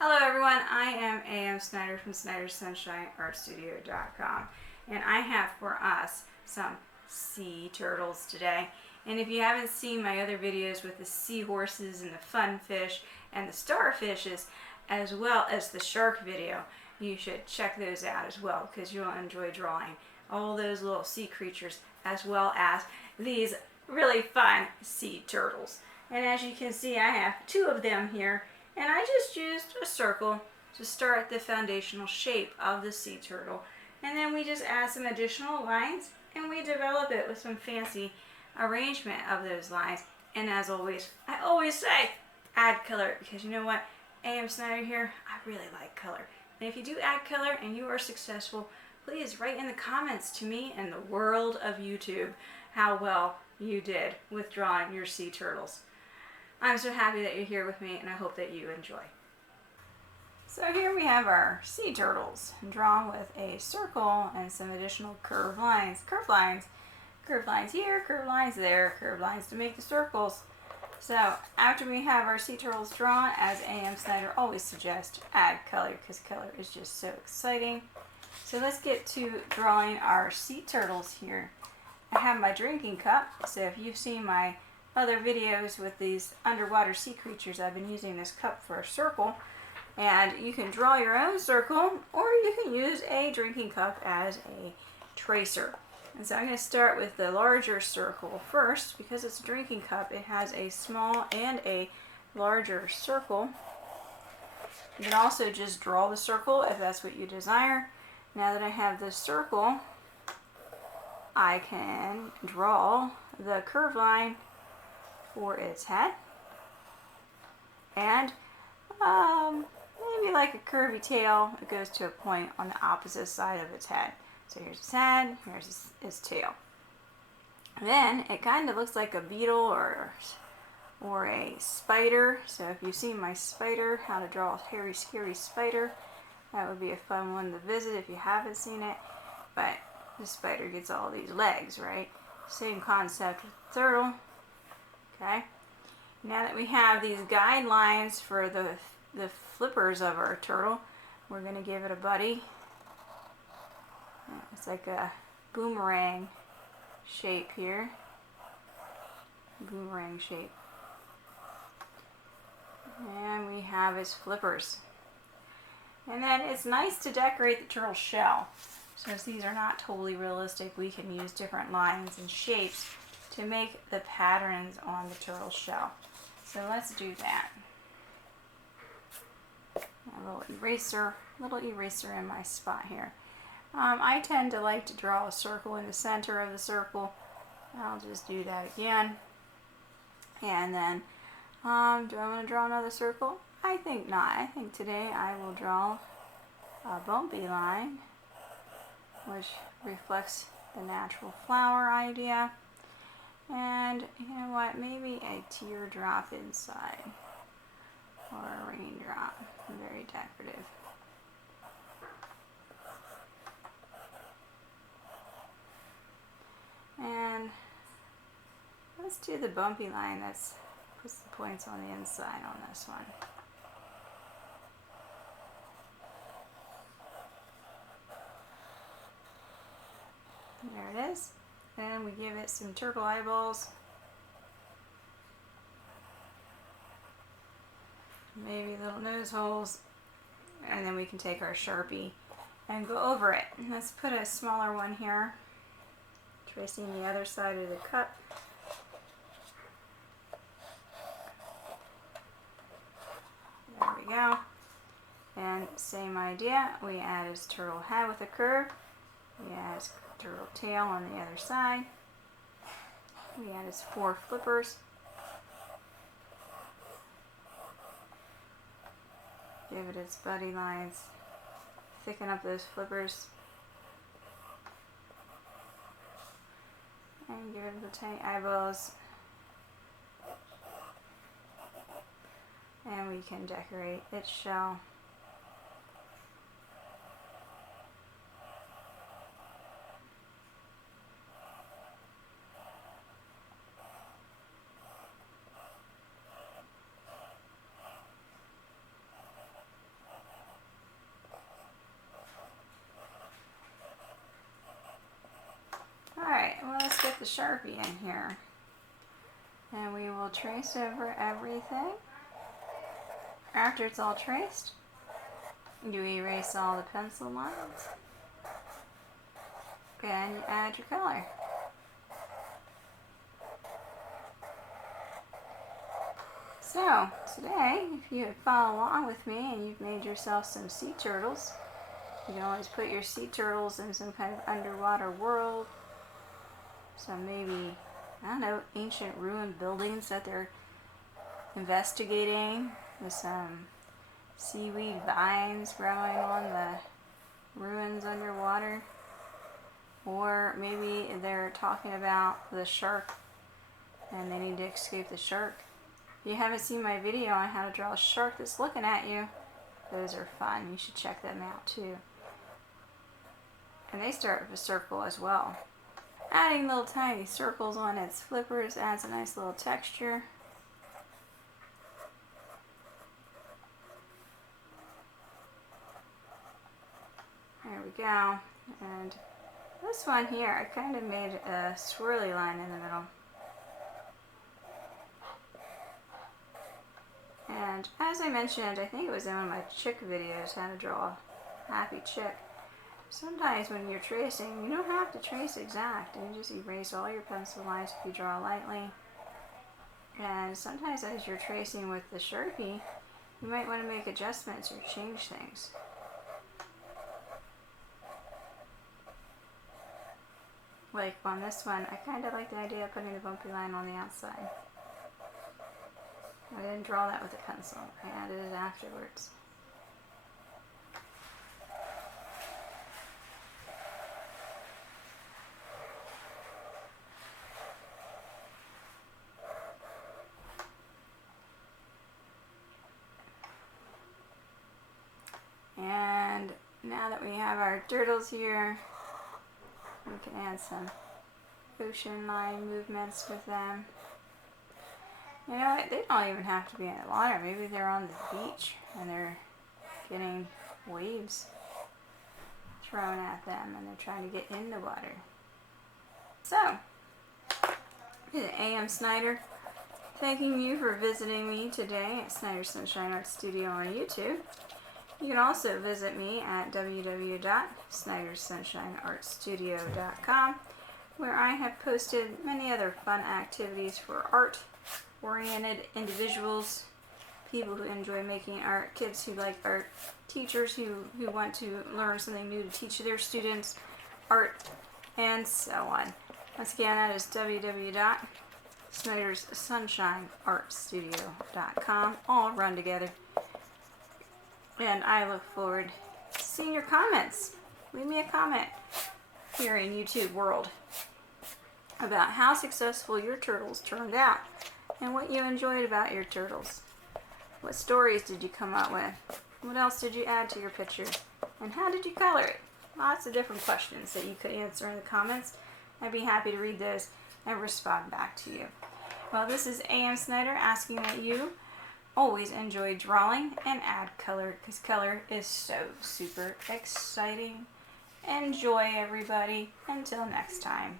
Hello everyone, I am Snyder from SnyderSunshineArtStudio.com, and I have for us some sea turtles today. And if you haven't seen my other videos with the seahorses and the fun fish and the starfishes, as well as the shark video, you should check those out as well, because you'll enjoy drawing all those little sea creatures as well as these really fun sea turtles. And as you can see, I have two of them here. And I just used a circle to start the foundational shape of the sea turtle. And then we just add some additional lines and we develop it with some fancy arrangement of those lines. And as always, I always say, add color, because you know what? A.M. Snyder here, I really like color. And if you do add color and you are successful, please write in the comments to me and the world of YouTube how well you did with drawing your sea turtles. I'm so happy that you're here with me, and I hope that you enjoy. So here we have our sea turtles drawn with a circle and some additional curved lines. Curved lines here, curved lines there, curved lines to make the circles. So after we have our sea turtles drawn, as A.M. Snyder always suggests, add color, because color is just so exciting. So let's get to drawing our sea turtles here. I have my drinking cup, so if you've seen my other videos with these underwater sea creatures, I've been using this cup for a circle, and you can draw your own circle or you can use a drinking cup as a tracer. And so I'm going to start with the larger circle first. Because it's a drinking cup, it has a small and a larger circle. You can also just draw the circle if that's what you desire. Now that I have the circle, I can draw the curved line for its head, and maybe like a curvy tail, it goes to a point on the opposite side of its head. So here's its head, here's its tail. Then it kind of looks like a beetle or a spider. So if you've seen my spider, how to draw a hairy, scary spider, that would be a fun one to visit if you haven't seen it. But the spider gets all these legs, right? Same concept with the turtle. Okay, now that we have these guidelines for the flippers of our turtle, we're going to give it a buddy. It's like a boomerang shape here. Boomerang shape. And we have his flippers. And then it's nice to decorate the turtle shell. So as these are not totally realistic, we can use different lines and shapes to make the patterns on the turtle shell. So let's do that. A little eraser in my spot here. I tend to like to draw a circle in the center of the circle. I'll just do that again. And then, do I want to draw another circle? I think not. I think today I will draw a bumpy line, which reflects the natural flower idea. And you know what, maybe a teardrop inside, or a raindrop, very decorative. And let's do the bumpy line that puts the points on the inside on this one. There it is. And we give it some turtle eyeballs. Maybe little nose holes. And then we can take our Sharpie and go over it. And let's put a smaller one here, tracing the other side of the cup. There we go. And same idea. We add his turtle head with a curve. We add his turtle tail on the other side. We add his 4 flippers. Give it its buddy lines. Thicken up those flippers. And give it the tiny eyeballs. And we can decorate its shell. the Sharpie in here. And we will trace over everything. After it's all traced, you erase all the pencil lines. And you add your color. So, today, if you follow along with me and you've made yourself some sea turtles, you can always put your sea turtles in some kind of underwater world. So maybe, I don't know, ancient ruined buildings that they're investigating with some seaweed vines growing on the ruins underwater. Or maybe they're talking about the shark and they need to escape the shark. If you haven't seen my video on how to draw a shark that's looking at you, those are fun. You should check them out too. And they start with a circle as well. Adding little tiny circles on its flippers adds a nice little texture. There we go. And this one here, I kind of made a swirly line in the middle. And as I mentioned, I think it was in one of my chick videos, how to draw a happy chick. Sometimes when you're tracing, you don't have to trace exact. You just erase all your pencil lines if you draw lightly. And sometimes as you're tracing with the Sharpie, you might want to make adjustments or change things. Like on this one, I kind of like the idea of putting the bumpy line on the outside. I didn't draw that with a pencil. I added it afterwards. And now that we have our turtles here, we can add some ocean line movements with them. You know, they don't even have to be in the water. Maybe they're on the beach and they're getting waves thrown at them and they're trying to get in the water. So, this is A.M. Snyder thanking you for visiting me today at Snyder Sunshine Art Studio on YouTube. You can also visit me at www.snydersunshineartstudio.com, where I have posted many other fun activities for art-oriented individuals, people who enjoy making art, kids who like art, teachers who want to learn something new to teach their students art, and so on. Once again, that is www.snydersunshineartstudio.com, all run together. And I look forward to seeing your comments. Leave me a comment here in YouTube world about how successful your turtles turned out and what you enjoyed about your turtles. What stories did you come up with? What else did you add to your picture? And how did you color it? Lots of different questions that you could answer in the comments. I'd be happy to read those and respond back to you. Well, this is A.M. Snyder asking that you always enjoy drawing and add color, because color is so super exciting. Enjoy, everybody. Until next time.